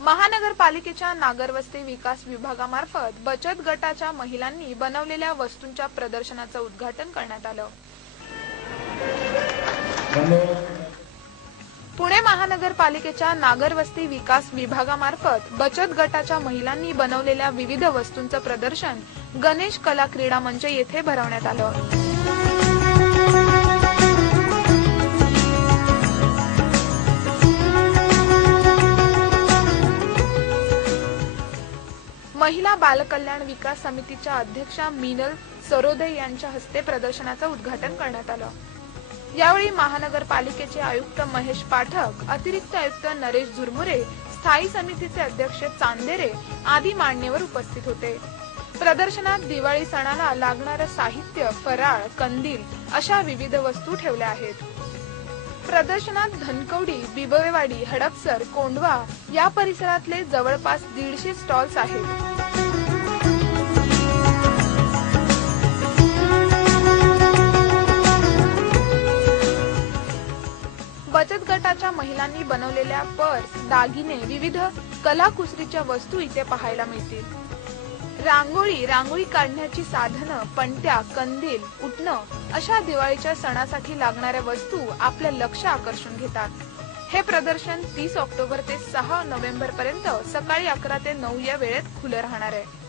महानगरपालिकेच्या नागरवस्ती विकास विभागामार्फत बचत गटाच्या महिलांनी बनवलेल्या वस्तूंच्या प्रदर्शनाचं उद्घाटन करण्यात आलं. पुणे महानगरपालिकेच्या नागरवस्ती विकास विभागामार्फत बचत गटाच्या महिलांनी बनवलेल्या विविध वस्तूंचं प्रदर्शन गणेश कला क्रीडा मंच येथे भरवण्यात आलं. महिला बालकल्याण विकास समितीच्या अध्यक्षा मीनल सरोदे यांच्या हस्ते प्रदर्शनाचं उद्घाटन करण्यात आलं. यावेळी महानगरपालिकेचे आयुक्त महेश पाठक अतिरिक्त आयुक्त नरेश झुरमुरे स्थायी समितीचे अध्यक्ष चांदेरे आदी मान्यवर उपस्थित होते. प्रदर्शनात दिवाळी सणाला लागणारं साहित्य फराळ कंदील अशा विविध वस्तू ठेवल्या आहेत. प्रदर्शनात धनकवडी बिबवेवाडी हडपसर कोंढवा या परिसरातले जवळपास दीडशे स्टॉल्स आहेत. बचत गटाच्या महिलांनी बनवलेल्या पर्स दागिने विविध कलाकुसरीच्या वस्तू इथे पाहायला मिळतील. रांगोळी रांगोळी काढण्याची साधनं पणत्या कंदील उठणं अशा दिवाळीच्या सणासाठी लागणाऱ्या वस्तू आपलं लक्ष आकर्षून घेतात. हे प्रदर्शन तीस ऑक्टोबर ते सहा नोव्हेंबर पर्यंत सकाळी अकरा ते नऊ या वेळेत खुलं राहणार आहे.